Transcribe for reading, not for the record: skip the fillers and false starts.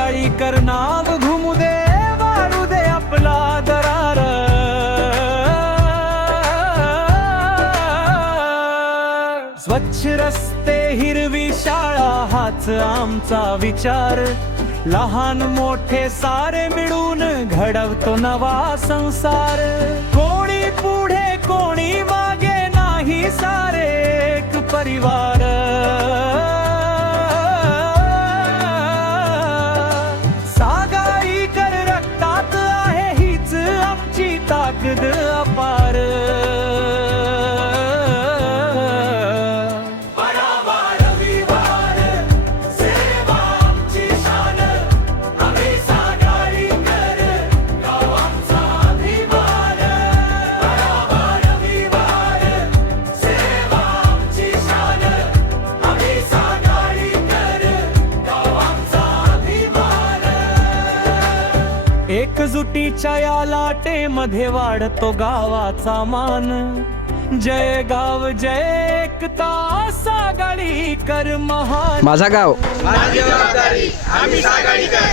सागाळी कर नाव घुमू दे, वाढू दे आपला दरार. स्वच्छ रस्ते हिरवी शाळा हाच आमचा विचार. लहान मोठे सारे मिळून घडवतो नवा संसार. कोणी पुढे कोणी मागे नाही, सारे एक परिवार. सागाळीकर रक्तात आहे, हीच आमची ताकद अपार. एकजुटीच्या या लाटेमध्ये वाढतो गावाचा मान. जय गाव जय एकता, सागाळीकर महान. माझा गाव माझी जबाबदारी, आम्ही सागाळीकर.